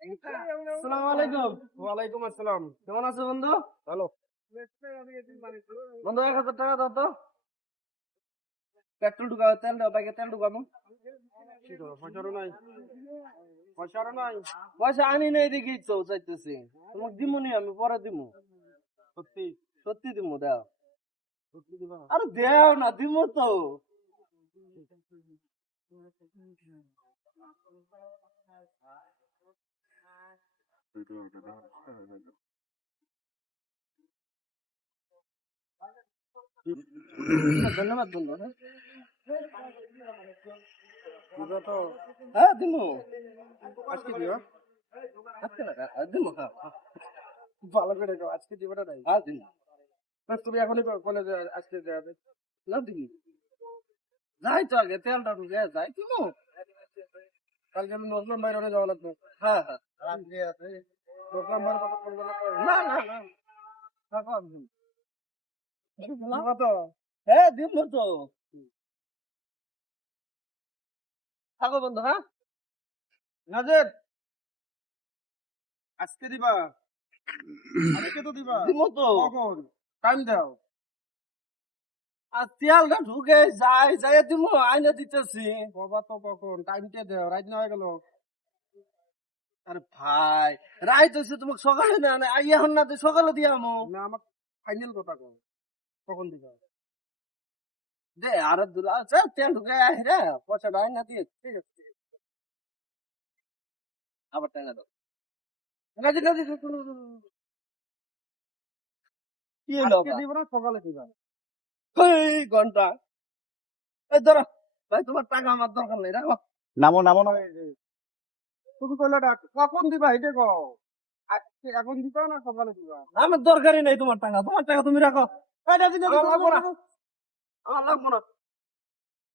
আসসালামু আলাইকুম। ওয়ালাইকুম আসসালাম। কেমন আছো বন্ধু? ভালো। বন্ধু 1,000 টাকা দাও তো। পেট্রোল ঢুকাও, তেল দাও, বাইকে তেল ঢুকাবো। কি করো? পয়সারও নাই। পয়সারও নাই। পয়সা আনি নাই দেখি তো চাইতেছি। তোমাকে দিমুনি আমি পরে দিমু। সত্যি সত্যি দিমু দাও। সত্যি দিবা? আরে দেও না দিমু তো। ধন্যবাদ বন্ধু। দিবা তো? হ্যাঁ দিমু। আজকে দিবা? আজকে না দিমু হ্যাঁ। ভালো করে দাও, আজকে দিবা না নাই? হ্যাঁ দিমু। না, তুমি এখনই কলেজে আজকে যাবে। না দিমু। যাই তো আগে তেলটা ঢুকে যাই দিমু। কালকে আমি নজরুল বাইরে যাওয়া লাগবে। হ্যাঁ হ্যাঁ রাত্রে আছে। নজরুল বাইরে কথা বলবো না তো? না না না থাকো আমি দিমু। দিবা তো? হ্যাঁ দিমু তো। থাকো বন্ধু হ্যাঁ। নাজেব, আজকে দিবা? আজকে তো দিবা। দিমু তো। কখন? টাইম দাও। আর তেলটা ঢুকে যাই যাই দিমু আইনা দিতেছি। কবা তো কখন? টাইমটা দাও, রাইট না হয়ে গেল। আরে ভাই রাইত হইছে তোমাকে সকালে না না এখন না তুই সকালে দিয়ে আমো। না, আমার ফাইনাল কথা কও, কখন দিবা? দে আর দুলা চল তেল ঢুকে আই রে পয়সাটা আইনা দিয়ে ঠিক আছে আবার টাকা দাও। গাজি গাজি কি হলো আজকে দিবা না সকালে দিবা? এই ঘন্টা এই ধরো ভাই তোমার টাকা আমার দরকার নেই রাখো। নামো নামো না। তুমি কইলে ডাক, কখন দিবা এটা কও। আজকে এখন দিবা না সকালে দিবা? আমার দরকারই নেই তোমার টাকা তুমি রাখো। এই গাজি গাজি আমার লাগবো না। আমার লাগবো না।